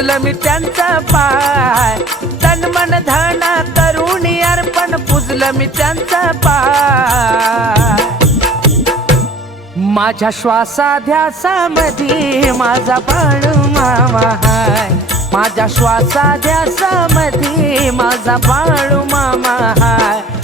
पुजलं मी त्यांचा पाय. तन मन धन तरुणी अर्पण पुजलं मी त्यांचा पाय. माझ्या श्वासाध्यासामध्ये माझा बाळू मामा हाय. माझ्या श्वासाध्यासामध्ये माझा बाळू मामा हाय.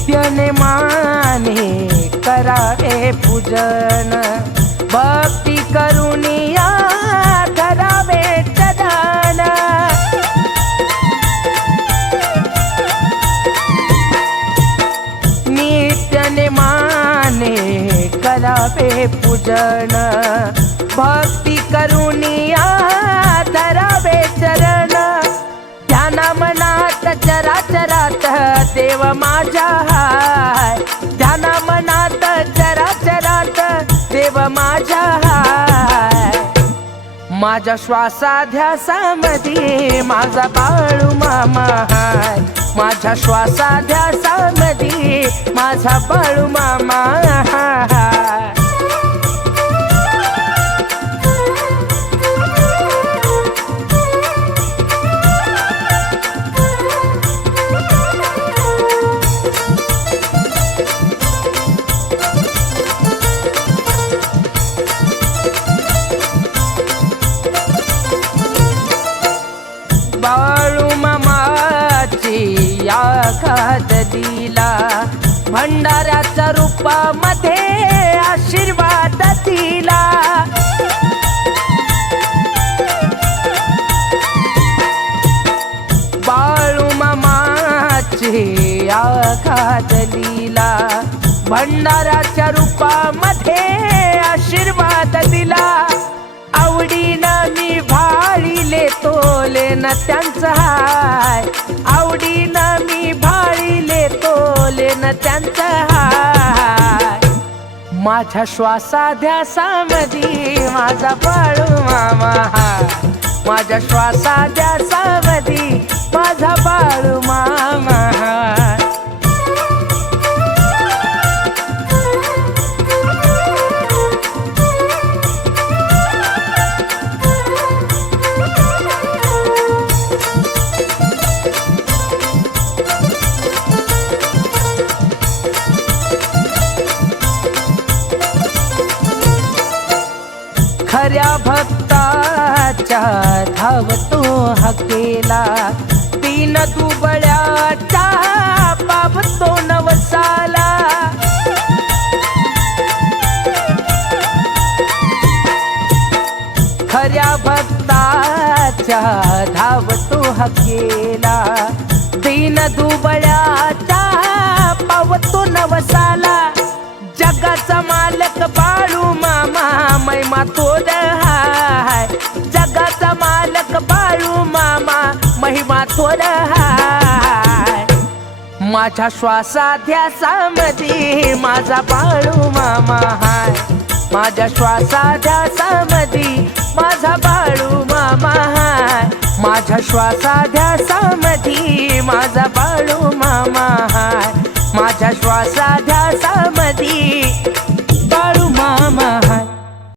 नित्यने माने करावे पूजन भक्ती करुनिया करावे दान नित्यने माने करावे पूजन भक्ती करुनिया माझ्या हाय. ध्याना मनात चराचरात देव माझ्या हाय. माझ्या श्वासाध्यासामध्ये माझा बाळू मामा हाय. माझ्या श्वासाध्यासामध्ये माझा बाळू मामा हाय. या दिला. भंडाऱ्याच्या रूपामध्ये आशीर्वाद दिला. बाळू मामाची आघात दिला. भंडाऱ्याच्या रूपामध्ये आशीर्वाद दिला. आवडीनं मी भाळीले तोले न त्यांचा हाय. आवडीनं त्यांचा हाय माझ्या श्वासाध्यासामध्ये माझा बाळू मामा हाय माझ्या श्वासाध्यासामध्ये माझा खऱ्या भक्ताच्या धावतो हकेला. तीन दुबळ्याचा पावतो नवसाला. खऱ्या भक्ताच्या धावतो हकेला. तीन दुबळ्याचा पावतो नवसाला. जगाचा महिमा माझ्या हाय. माझ्या श्वासाध्यासामध्ये माझा बाळू मामा हाय. माझ्या श्वासाध्यासामध्ये माझा बाळू मामा हाय. माझ्या श्वासाध्यासामध्ये माझा बाळू मामा हाय. माझ्या श्वासाध्यासामध्ये